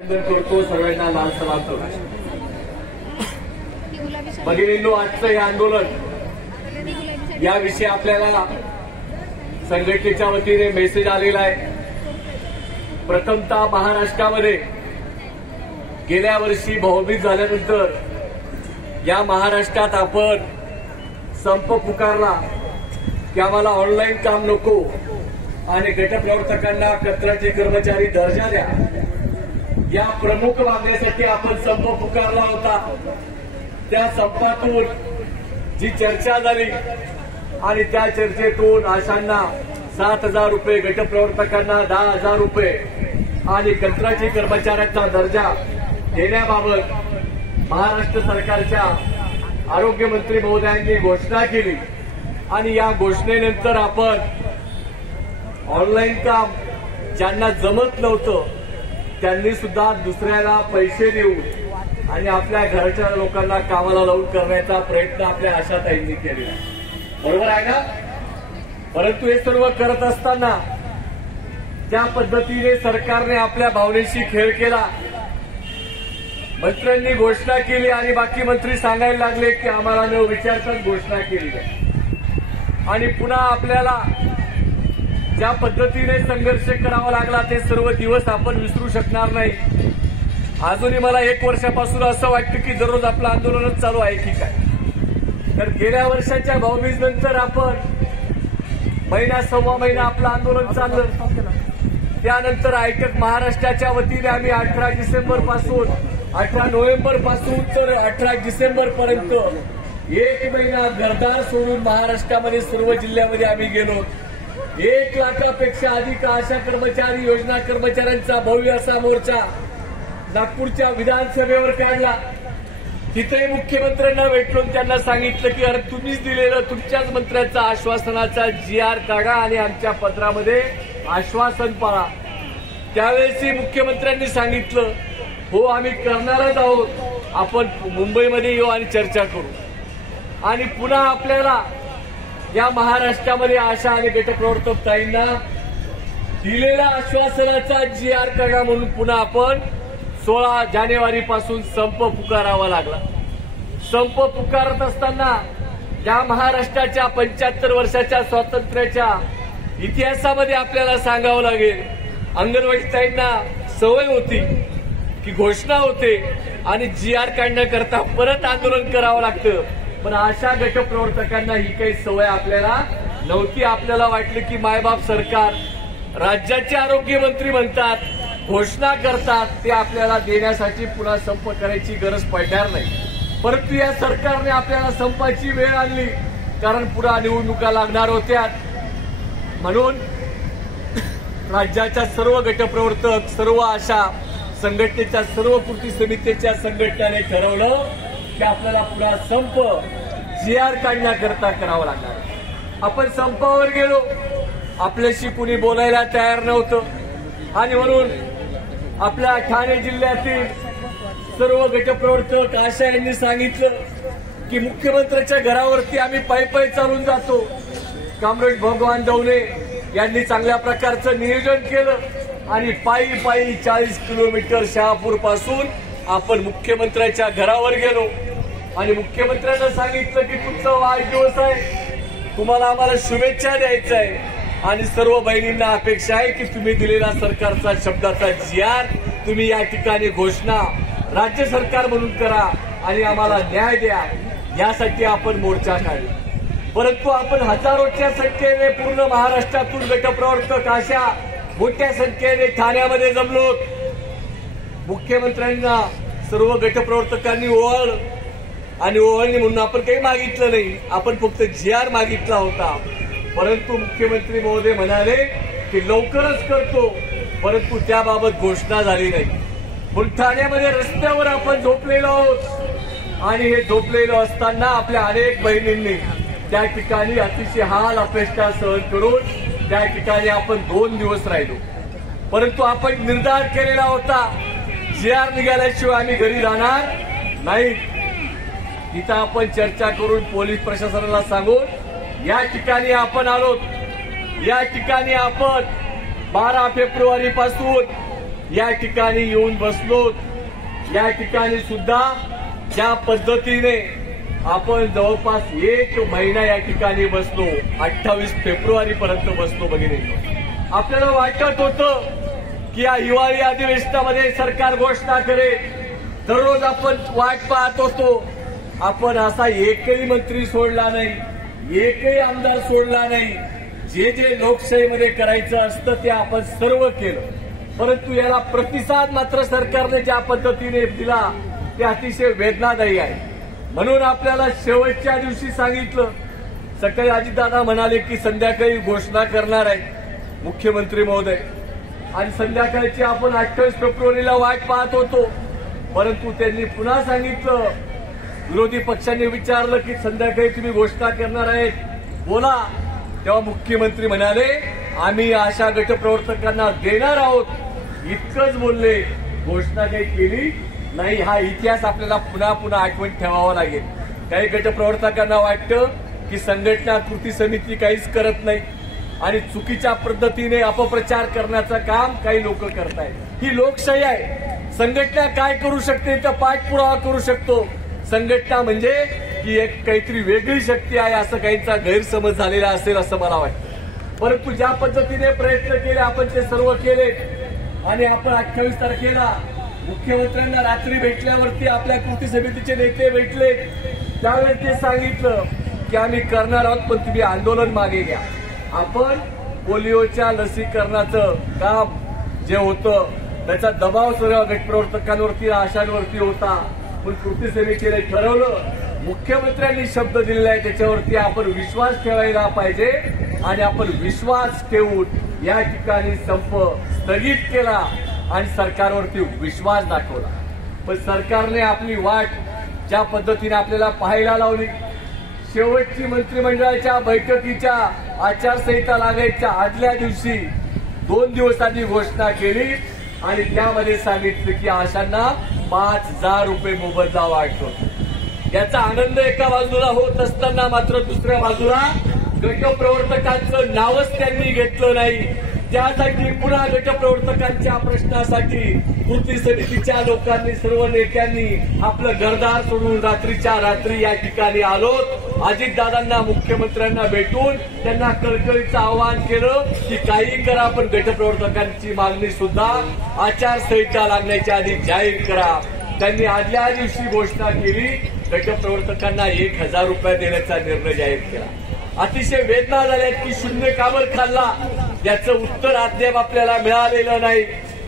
करतो, सर्वांना लाल सलाम करतो. भगिनींनो, आजचं हे आंदोलन याविषयी आपल्याला संघटनेच्या वतीने मेसेज आलेला आहे. प्रथमतः महाराष्ट्रामध्ये गेल्या वर्षी भाऊबीज झाल्यानंतर या महाराष्ट्रात आपण संप पुकारला की आम्हाला ऑनलाईन काम नको आणि गटप्रवर्तकांना कंत्राटी कर्मचारी दर्जा द्या, या प्रमुख मागण्यासाठी आपण संप पुकारला होता. त्या संपातून जी चर्चा झाली आणि त्या चर्चेतून आशांना 7,000 रुपये, गटप्रवर्तकांना 10,000 रुपये आणि कंत्राटी कर्मचाऱ्यांचा दर्जा देण्याबाबत महाराष्ट्र सरकारच्या आरोग्यमंत्री महोदयांनी घोषणा केली. आणि या घोषणेनंतर आपण ऑनलाईन काम ज्यांना जमत नव्हतं त्यांनी सुद्धा दुसऱ्याला पैसे देऊन आणि आपल्या घरच्या लोकांना कामाला लावून करण्याचा प्रयत्न आपल्या आशाताईंनी केलेला, बरोबर आहे ना. परंतु हे सर्व करत असताना ज्या पद्धतीने सरकारने आपल्या भावनेशी खेळ केला, मंत्र्यांनी घोषणा केली आणि बाकी मंत्री सांगायला लागले की आम्हाला न विचारताच घोषणा केली आहे. आणि पुन्हा आपल्याला ज्या पद्धतीने संघर्ष करावा लागला ते सर्व दिवस आपण विसरू शकणार नाही. अजूनही मला 1 वर्षापासून असं वाटतं की दररोज आपलं आंदोलनच चालू आहे की काय. तर गेल्या वर्षाच्या भाऊबीज नंतर आपण महिना सव्वा महिना आपलं आंदोलन चाललं. त्यानंतर आयटक महाराष्ट्राच्या वतीने आम्ही 18 डिसेंबर पासून 18 नोव्हेंबर पासून तर 18 डिसेंबर पर्यंत 1 महिना घरदार सोडून महाराष्ट्रामध्ये सर्व जिल्ह्यामध्ये आम्ही गेलो. 1 लाखापेक्षा अधिक आशा कर्मचारी, योजना कर्मचाऱ्यांचा भव्य असा मोर्चा नागपूरच्या विधानसभेवर काढला. तिथे मुख्यमंत्र्यांना भेटलो, त्यांना सांगितलं की अरे तुम्हीच दिलेलं तुमच्याच मंत्र्यांचा आश्वासनाचा GR काढा आणि आमच्या पत्रामध्ये आश्वासन पाळा. त्यावेळेसही मुख्यमंत्र्यांनी सांगितलं हो आम्ही करणारच आहोत, आपण मुंबईमध्ये येऊ आणि चर्चा करू. आणि पुन्हा आपल्याला या महाराष्ट्रामध्ये आशा आणि गटप्रवर्तक ताईंना दिलेल्या आश्वासनाचा GR काढा म्हणून पुन्हा आपण 16 जानेवारीपासून संप पुकारावा लागला. संप पुकारत असताना या महाराष्ट्राच्या 75 वर्षाच्या स्वातंत्र्याच्या इतिहासामध्ये आपल्याला सांगावं लागेल, अंगणवाडी ताईंना सवय होती की घोषणा होते आणि GR काढण्याकरता परत आंदोलन करावं लागतं. पण अशा गटप्रवर्तकांना ही काही सवय आपल्याला नव्हती. आपल्याला वाटलं की मायबाप सरकार, राज्याचे आरोग्यमंत्री म्हणतात, घोषणा करतात, ते आपल्याला देण्यासाठी पुन्हा संप करायची गरज पडणार नाही. परंतु या सरकारने आपल्याला संपाची वेळ आणली, कारण पुन्हा निवडणुका लागणार होत्या. म्हणून राज्याच्या सर्व गटप्रवर्तक, सर्व आशा संघटनेच्या, सर्व कृती समितीच्या संघटनेने ठरवलं की आपल्याला पुन्हा संप GR काढण्याकरता करावा लागणार. आपण संपावर गेलो, आपल्याशी कुणी बोलायला तयार नव्हतं आणि म्हणून आपल्या ठाणे जिल्ह्यातील सर्व गटप्रवर्तक, आशा यांनी सांगितलं की मुख्यमंत्र्यांच्या घरावरती आम्ही पायी चालून जातो. कामरेड भगवान दवणे यांनी चांगल्या प्रकारचं नियोजन केलं आणि पायी 40 किलोमीटर शहापूर पासून आपण मुख्यमंत्र्यांच्या घरावर गेलो आणि मुख्यमंत्र्यांना सांगितलं की तुमचा वाढदिवस आहे, तुम्हाला आम्हाला शुभेच्छा द्यायच्या आहे आणि सर्व बहिणींना अपेक्षा आहे की तुम्ही दिलेला सरकारचा शब्दाचा GR तुम्ही या ठिकाणी घोषणा राज्य सरकार म्हणून करा आणि आम्हाला न्याय द्या, यासाठी आपण मोर्चा काढला. परंतु आपण हजारोच्या संख्येने पूर्ण महाराष्ट्रातून गटप्रवर्तक अशा मोठ्या संख्येने ठाण्यामध्ये जमलो. मुख्यमंत्र्यांना सर्व गटप्रवर्तकांनी ओवाळलं आणि ओवाळणी म्हणून आपण काही मागितलं नाही, आपण फक्त GR मागितला होता. परंतु मुख्यमंत्री महोदय म्हणाले की लवकरच करतो, परंतु त्याबाबत घोषणा झाली नाही. म्हणून ठाण्यामध्ये रस्त्यावर आपण झोपलेलो आहोत आणि हे झोपलेलो असताना आपल्या अनेक बहिणींनी त्या ठिकाणी अतिशय हाल अपेष्टा सहन करून त्या ठिकाणी आपण 2 दिवस राहिलो. परंतु आपण निर्धार केलेला होता GR निघाल्याशिवाय आम्ही घरी जाणार नाही. तिथं आपण चर्चा करून पोलीस प्रशासनाला सांगून या ठिकाणी आपण आलो. या ठिकाणी आपण 12 फेब्रुवारीपासून या ठिकाणी येऊन बसलो. या ठिकाणी सुद्धा ज्या पद्धतीने आपण जवळपास 1 महिना या ठिकाणी बसलो, 28 फेब्रुवारी पर्यंत बसलो. भगिनी, आपल्याला वाटत होतं की या हिवाळी अधिवेशनामध्ये सरकार घोषणा करेल. दररोज आपण वाट पाहत होतो. आपण असा एकही मंत्री सोडला नाही, एकही आमदार सोडला नाही. जे जे लोकशाहीमध्ये करायचं असतं ते आपण सर्व केलं. परंतु याला प्रतिसाद मात्र सरकारने ज्या पद्धतीने दिला ते अतिशय वेदनादायी आहे. म्हणून आपल्याला शेवटच्या दिवशी सांगितलं. सकाळी अजितदादा म्हणाले की संध्याकाळी घोषणा करणार आहे मुख्यमंत्री महोदय, आणि संध्याकाळची आपण 28 फेब्रुवारीला वाट पाहत होतो. परंतु त्यांनी पुन्हा सांगितलं, विरोधी पक्षांनी विचारलं की संध्याकाळी तुम्ही घोषणा करणार आहेत, बोला. तेव्हा मुख्यमंत्री म्हणाले आम्ही अशा गटप्रवर्तकांना देणार आहोत, इतकंच बोलले. घोषणा काही केली नाही. हा इतिहास आपल्याला पुन्हा पुन्हा आठवण ठेवावा लागेल. काही गटप्रवर्तकांना वाटतं की संघटना कृती समिती काहीच करत नाही आणि चुकीच्या पद्धतीने अपप्रचार करण्याचं काम काही लोक करतायत. ही लोकशाही आहे. संघटना काय करू शकते तर पाठपुरावा करू शकतो. संघटना म्हणजे की एक काहीतरी वेगळी शक्ती आहे असं काहींचा गैरसमज झालेला असेल असं मला वाटतं. परंतु ज्या पद्धतीने प्रयत्न केले आपण ते सर्व केले. आणि आपण 28 तारखेला मुख्यमंत्र्यांना रात्री भेटल्यावरती आपल्या कृती समितीचे नेते भेटले. त्यावेळेस ते सांगितलं की आम्ही करणार आहोत, पण तुम्ही आंदोलन मागे घ्या. आपण पोलिओच्या लसीकरणाचं काम जे होतं त्याचा दबाव सर्व गटप्रवर्तकांवरती, आशांवरती होता. पण कृती समितीने ठरवलं, मुख्यमंत्र्यांनी शब्द दिलेला आहे त्याच्यावरती आपण विश्वास ठेवायला पाहिजे. आणि आपण विश्वास ठेवून या ठिकाणी संप स्थगित केला आणि सरकारवरती विश्वास दाखवला. पण सरकारने आपली वाट ज्या पद्धतीने आपल्याला पाहायला लावली. शेवटची मंत्रिमंडळाच्या बैठकीच्या आचारसंहिता लागायच्या आदल्या दिवशी 2 दिवस आधी घोषणा केली आणि त्यामध्ये सांगितलं की आशांना 5,000 रुपये मोबदला वाटतो. याचा आनंद एका बाजूला होत असताना मात्र दुसऱ्या बाजूला गटप्रवर्तकांचं नावच त्यांनी घेतलं नाही. त्यासाठी पुन्हा गटप्रवर्तकांच्या प्रश्नासाठी कृती समितीच्या लोकांनी, सर्व नेत्यांनी आपलं घरदार सोडून रात्रीच्या रात्री या ठिकाणी आलो. अजितदादांना, मुख्यमंत्र्यांना भेटून त्यांना कळकळीचं आवाहन केलं की काही करा, पण गटप्रवर्तकांची मागणी सुद्धा आचारसंहिता लागण्याच्या आधी जाहीर करा. त्यांनी आदल्या दिवशी घोषणा केली, गटप्रवर्तकांना 1,000 रुपये देण्याचा निर्णय जाहीर केला. अतिशय वेदना झाल्या की शून्य का बरं खाल्ला याचं उत्तर अद्याप आपल्याला मिळालेलं नाही.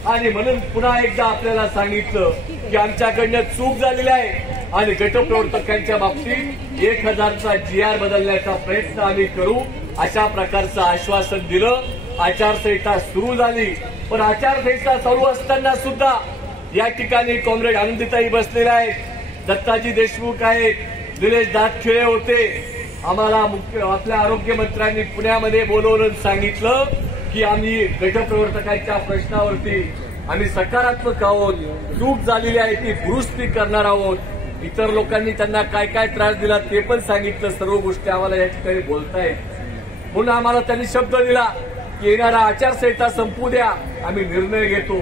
आणि म्हणून पुन्हा एकदा आपल्याला सांगितलं की आमच्याकडनं चूक झालेली आहे आणि गटप्रवर्तकांच्या बाबतीत 1,000चा GR बदलण्याचा प्रयत्न आम्ही करू, अशा प्रकारचं आश्वासन दिलं. आचारसंहिता सुरू झाली. पण आचारसंहिता चालू असताना सुद्धा या ठिकाणी कॉम्रेड आनंदीताई बसलेल्या आहेत, दत्ताजी देशमुख आहेत, निलेश दातखिळे होते. आम्हाला आपल्या आरोग्यमंत्र्यांनी पुण्यामध्ये बोलवून सांगितलं की आम्ही गटप्रवर्तकांच्या प्रश्नावरती आम्ही सकारात्मक आहोत, चूक झालेली आहे ती दुरुस्ती करणार आहोत. इतर लोकांनी त्यांना काय काय त्रास दिला ते पण सांगितलं. सर्व गोष्टी आम्हाला या ठिकाणी बोलतायत. म्हणून आम्हाला त्यांनी शब्द दिला की येणारा आचारसंहिता संपू द्या, आम्ही निर्णय घेतो.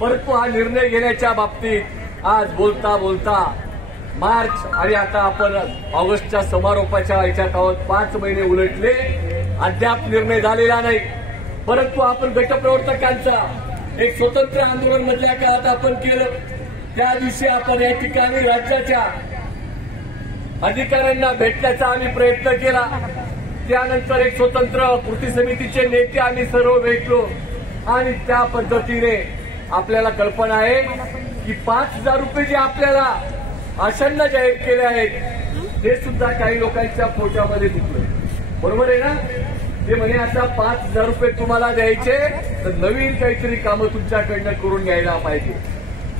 परंतु हा निर्णय घेण्याच्या बाबतीत आज बोलता बोलता मार्च आणि आता आपण ऑगस्टच्या समारोपाच्या याच्यात आहोत. 5 महिने उलटले, अद्याप निर्णय झालेला नाही. परंतु आपण गटप्रवर्तकांचा एक स्वतंत्र आंदोलन मधल्या काळात आपण केलं. त्या दिवशी आपण या ठिकाणी राज्याच्या अधिकाऱ्यांना भेटण्याचा आम्ही प्रयत्न केला. त्यानंतर एक स्वतंत्र कृती समितीचे नेते आम्ही सर्व भेटलो आणि त्या पद्धतीने आपल्याला कल्पना आहे की 5,000 रुपये जे आपल्याला आशांना जाहीर केले आहेत ते सुद्धा काही लोकांच्या पोटामध्ये दुखले. बरोबर आहे ना? ते म्हणे आता 5,000 रुपये तुम्हाला द्यायचे तर नवीन काहीतरी कामं तुमच्याकडनं करून घ्यायला पाहिजे.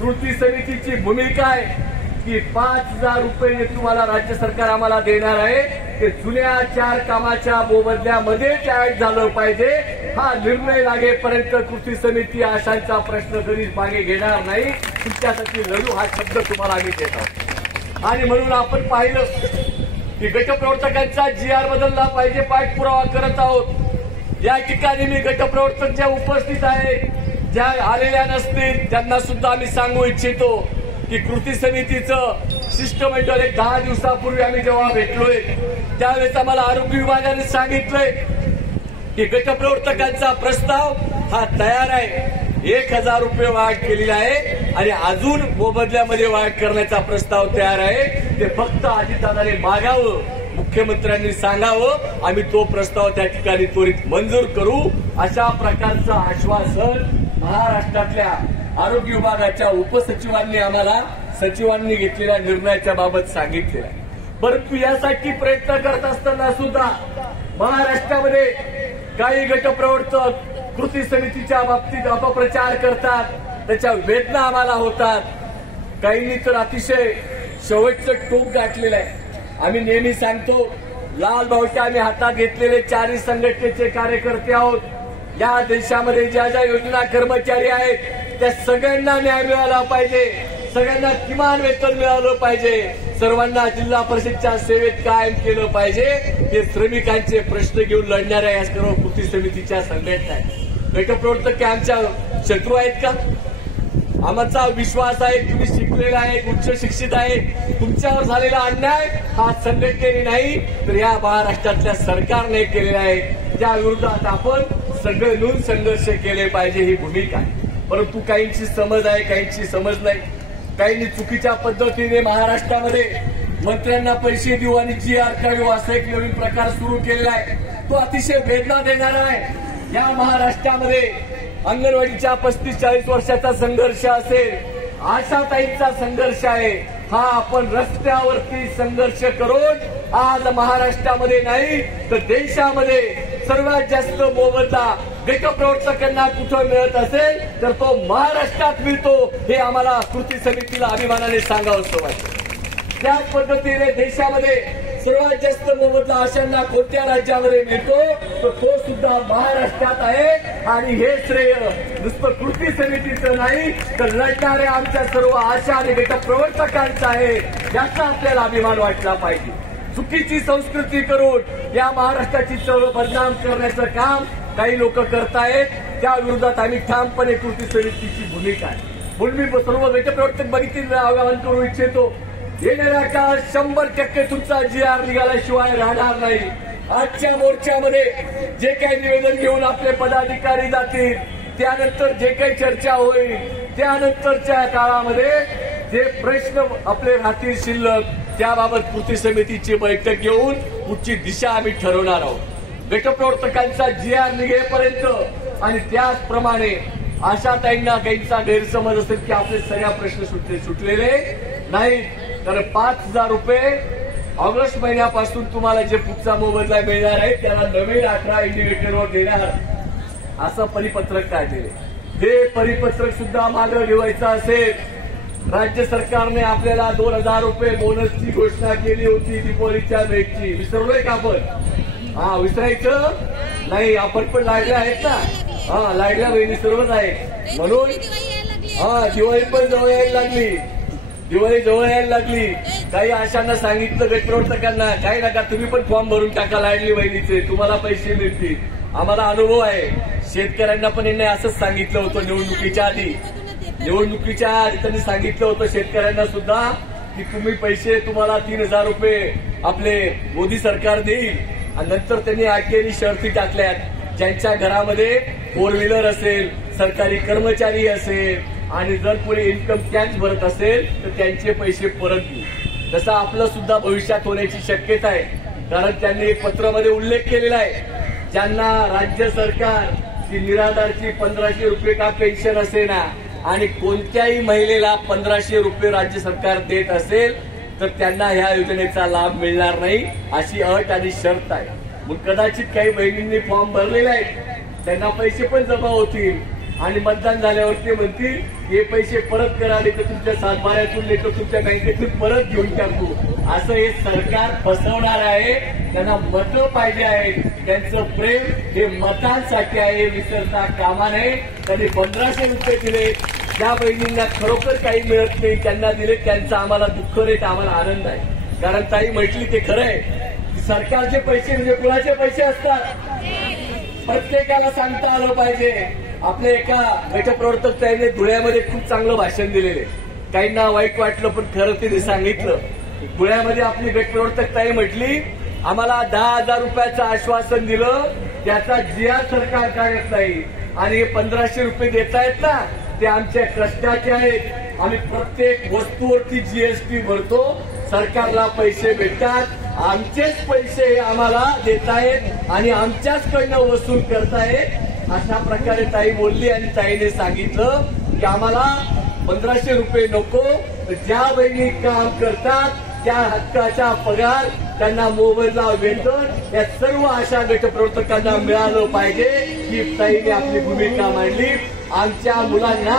कृती समितीची भूमिका आहे की 5,000 रुपये जे तुम्हाला राज्य सरकार आम्हाला देणार आहे ते जुन्या 4 कामाच्या मोबदल्यामध्येच ऍड झालं पाहिजे. हा निर्णय लागेपर्यंत कृती समिती आशांचा प्रश्न कधी मागे घेणार नाही. तुमच्यासाठी लढू हा शब्द तुम्हाला आम्ही देत आहोत. आणि म्हणून आपण पाहिलं की गटप्रवर्तकांचा GR बदलला पाहिजे, पाठपुरावा करत आहोत. या ठिकाणी मी गटप्रवर्तक ज्या उपस्थित आहे ज्या आलेल्या नसतील त्यांना सुद्धा आम्ही सांगू इच्छितो की कृती समितीचं शिष्टमंडळ एक 10 दिवसापूर्वी आम्ही जेव्हा भेटलोय त्यावेळेस आम्हाला आरोग्य विभागाने सांगितलंय की गटप्रवर्तकांचा प्रस्ताव हा तयार आहे, 1000 रुपये वाढ केलेली आहे आणि अजून मोबदल्यामध्ये वाढ करण्याचा प्रस्ताव तयार आहे. ते फक्त अजितदादांनी मागावं, मुख्यमंत्र्यांनी सांगावं, आम्ही तो प्रस्ताव त्या ठिकाणी त्वरित मंजूर करू, अशा प्रकारचं आश्वासन महाराष्ट्रातल्या आरोग्य विभागाच्या उपसचिवांनी आम्हाला सचिवांनी घेतलेल्या निर्णयाच्या बाबत सांगितलेलं आहे. परंतु यासाठी प्रयत्न करत असताना सुद्धा महाराष्ट्रामध्ये काही गटप्रवर्तक कृती समितीच्या बाबतीत अपप्रचार करतात, त्याच्या वेदना आम्हाला होतात. काहींनी तर अतिशय शेवटचं टोक गाठलेलं आहे. आम्ही नेहमी सांगतो लाल बावटे आम्ही हातात घेतलेले 4 संघटनेचे कार्यकर्ते आहोत. या देशामध्ये ज्या ज्या योजना कर्मचारी आहेत त्या सगळ्यांना न्याय मिळाला पाहिजे, सगळ्यांना किमान वेतन मिळालं पाहिजे, सर्वांना जिल्हा परिषदच्या सेवेत कायम केलं पाहिजे. हे श्रमिकांचे प्रश्न घेऊन लढणाऱ्या या सर्व कृती समितीच्या संघटना आहेत. गटप्रवर्तक आमच्या शत्रू आहेत का? आमचा विश्वास आहे तुम्ही शिकलेला आहे, उच्च शिक्षित आहे. तुमच्यावर झालेला अन्याय हा संघटनेने नाही तर या महाराष्ट्रातल्या सरकारने केलेला आहे, त्या विरोधात आपण सगळे मिळून संघर्ष केले पाहिजे ही भूमिका आहे. परंतु काहींची समज आहे, काहींची समज नाही. काहींनी चुकीच्या पद्धतीने महाराष्ट्रामध्ये मंत्र्यांना पैसे देऊ आणि GR काढू असा एक नवीन प्रकार सुरू केलेला आहे. तो अतिशय वेदना देणारा आहे. या महाराष्ट्रामध्ये अंगणवाडीच्या 35-40 वर्षाचा संघर्ष असेल, आशाताईंचा संघर्ष आहे, हा आपण रस्त्यावरती संघर्ष करून आज महाराष्ट्रामध्ये नाही तर देशामध्ये सर्वात जास्त मोबदला गटप्रवर्तकांना कुठं मिळत असेल तर तो महाराष्ट्रात मिळतो, हे आम्हाला कृती समितीला अभिमानाने सांगावंसं वाटतं. त्याच पद्धतीने देशामध्ये सर्वात जास्त मोबदला अशांना कोणत्या राज्यामध्ये मिळतो तर तो सुद्धा महाराष्ट्रात आहे. आणि हे श्रेय नुसतं कृती समितीचं नाही तर लढणाऱ्या आमच्या सर्व आशा आणि गटप्रवर्तकांचा आहे, याचा आपल्याला अभिमान वाटला पाहिजे. चुकीची संस्कृती करून या महाराष्ट्राची चळवळ बदनाम करण्याचं काम काही लोक करतायत, त्या विरोधात आम्ही ठामपणे कृती समितीची भूमिका आहे. म्हणून मी सर्व गटप्रवर्तक बघितले आवाहन करू इच्छितो, येणाऱ्या काळात 100% तुमचा GR निघाल्याशिवाय राहणार नाही. आजच्या मोर्चामध्ये जे काही निवेदन घेऊन आपले पदाधिकारी जातील, त्यानंतर जे काही चर्चा होईल, त्यानंतरच्या काळामध्ये जे प्रश्न आपले राहतील शिल्लक, त्याबाबत कृती समितीची बैठक घेऊन पुढची दिशा आम्ही ठरवणार आहोत. गटप्रवर्तकांचा GR निघेपर्यंत आणि त्याचप्रमाणे आशाताईंना काहींचा गैरसमज असेल की आपले सगळ्या प्रश्न सुटलेले नाही तर 5000 रुपये ऑगस्ट महिन्यापासून तुम्हाला जे पुढचा मोबदला मिळणार आहे त्याला नवीन 18 इंडिव्हिज्युअलवर देणार असं परिपत्रक काढलेले. हे परिपत्रक सुद्धा मागे ठेवायचं असेल. राज्य सरकारने आपल्याला 2000 रुपये बोनसची घोषणा केली होती दीपावलीच्या भेटची, विसरलोय का आपण? विसरायचं नाही, आपण पण लाडल्या आहेत ना, लाडल्या बहिणी सर्वच आहेत. म्हणून दिवाळी पण जवळ यायला लागली, दिवाळी जवळ यायला लागली. काही आशांना सांगितलं गटप्रवर्तकांना काही नका, तुम्ही पण फॉर्म भरून टाका लाडली बहिणीचे, तुम्हाला पैसे मिळतील. आम्हाला अनुभव आहे, शेतकऱ्यांना पण यांनी असंच सांगितलं होतं निवडणुकीच्या आधी. निवडणुकीच्या आधी त्यांनी सांगितलं होतं शेतकऱ्यांना सुद्धा की तुम्ही पैसे तुम्हाला 3000 रुपये आपले मोदी सरकार देईल. आणि नंतर त्यांनी आठवणी शर्ती टाकल्यात, ज्यांच्या घरामध्ये 4 व्हीलर असेल, सरकारी कर्मचारी असेल आणि जर कोणी इन्कम टॅक्स भरत असेल तर त्यांचे पैसे परत देऊ. तसं आपलं सुद्धा भविष्यात होण्याची शक्यता आहे. कारण त्यांनी एक पत्रामध्ये उल्लेख केलेला आहे, ज्यांना राज्य सरकार ती निराधारची 1500 रुपये का पेन्शन असेना आणि कोणत्याही महिलेला 1500 रुपये राज्य सरकार देत असेल तर त्यांना ह्या योजनेचा लाभ मिळणार नाही, अशी अट आणि शर्त आहे. मग कदाचित काही बहिणींनी फॉर्म भरलेले आहेत, त्यांना पैसे पण जमा होतील आणि मतदान झाल्यावर ते म्हणतील हे पैसे परत करा, नाही तर तुमच्या सातबाऱ्यातून नाही तर तुमच्या बँकेतून परत घेऊन टाकू. असं हे सरकार फसवणार आहे. त्यांना मतं पाहिजे आहेत, त्यांचं प्रेम हे मतांसाठी आहे, विसरता कामा नये. त्यांनी 1500 रुपये दिले, ज्या बहिणींना खरोखर काही मिळत नाही त्यांना दिले, त्यांचा आम्हाला दुःख नाही, आम्हाला आनंद आहे. कारण ताई म्हटली ते खरं आहे, सरकारचे पैसे म्हणजे कुणाचे पैसे असतात प्रत्येकाला सांगता आलं पाहिजे. आपल्या एका गटप्रवर्तक ताईने धुळ्यामध्ये खूप चांगलं भाषण दिलेले, काहींना वाईट वाटलं पण खरं तिने सांगितलं. धुळ्यामध्ये आपली गटप्रवर्तक ताई म्हटली, आम्हाला 10,000 रुपयाचं आश्वासन दिलं, त्याचा जिया सरकार काढत नाही आणि हे 1,500 रुपये देतायत ना ते आमच्या कष्टाचे आहेत. आम्ही प्रत्येक वस्तूवरती जीएसटी भरतो, सरकारला पैसे भेटतात, आमचेच पैसे आम्हाला देतायत आणि आमच्याचकडनं वसूल करतायत. अशा प्रकारे ताई बोलली आणि ताईने सांगितलं की आम्हाला 1,500 रुपये नको, ज्या बहिणी काम करतात त्या हक्काचा पगार, त्यांना मोबदला वेतन, या सर्व अशा गटप्रवर्तकांना मिळालं पाहिजे ही ताईने आपली भूमिका मांडली. आमच्या मुलांना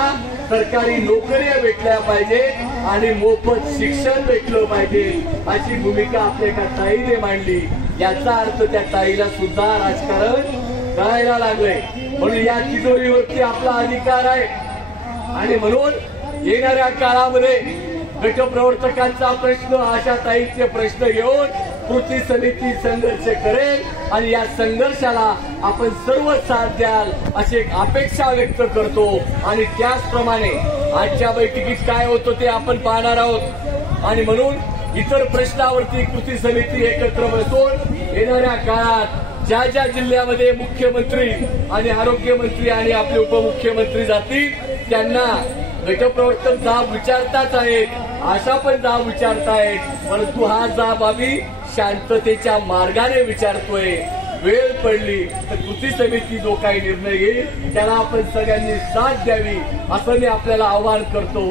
सरकारी नोकऱ्या भेटल्या पाहिजे आणि मोफत शिक्षण भेटलं पाहिजे अशी भूमिका आपल्या एका ताईने मांडली. याचा अर्थ त्या ताईला सुद्धा राजकारण कळायला लागलंय. म्हणून या तिजोरीवरती आपला अधिकार आहे आणि म्हणून येणाऱ्या काळामध्ये गटप्रवर्तकांचा प्रश्न, आशा ताईचे प्रश्न घेऊन कृती समिती संघर्ष करेल आणि या संघर्षाला आपण सर्व साथ द्याल अशी एक अपेक्षा व्यक्त करतो. आणि त्याचप्रमाणे आजच्या बैठकीत काय होतं ते आपण पाहणार आहोत आणि म्हणून इतर प्रश्नावरती कृती समिती एकत्र बसून येणाऱ्या काळात ज्या ज्या जिल्ह्यामध्ये मुख्यमंत्री आणि आरोग्यमंत्री आणि आपले उपमुख्यमंत्री जातील त्यांना गटप्रवर्तक जाब विचारताच आहेत, आशा पण जाब विचारतायत, परंतु हा जाब आम्ही शांततेच्या मार्गाने विचारतोय. वेळ पडली तर कृती समिती जो काही निर्णय घेईल त्याला आपण सगळ्यांनी साथ द्यावी असं मी आपल्याला आवाहन करतो.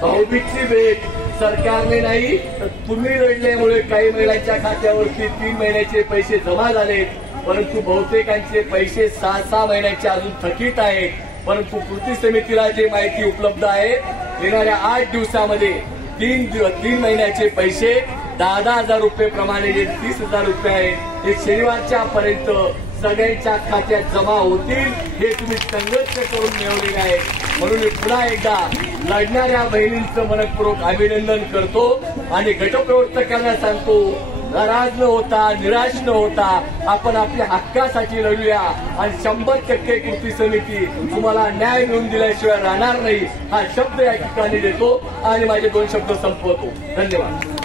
भाऊबीजची भेट सरकारने नाही तर तुम्ही रडल्यामुळे काही महिलांच्या खात्यावरती 3 महिन्याचे पैसे जमा झालेत, परंतु बहुतेकांचे पैसे 6-6 महिन्याचे अजून थकीत आहेत. परंतु कृती समितीला जे माहिती उपलब्ध आहे येणाऱ्या 8 दिवसामध्ये 3 महिन्याचे पैसे 10,000 रुपये प्रमाणे जे 30,000 रुपये आहेत ते शनिवारच्या पर्यंत सगळ्यांच्या खात्यात जमा होतील. हे तुम्ही संघर्ष करून मिळवलेले आहे. म्हणून मी पुन्हा एकदा लढणाऱ्या बहिणींचं मनपूर्वक अभिनंदन करतो आणि गटप्रवर्तकांना सांगतो, नाराज न होता, निराश न होता, आपण आपल्या हक्कासाठी लढूया आणि 100% कृती समिती तुम्हाला न्याय मिळवून दिल्याशिवाय राहणार नाही हा शब्द या ठिकाणी देतो आणि माझे 2 शब्द संपवतो. धन्यवाद.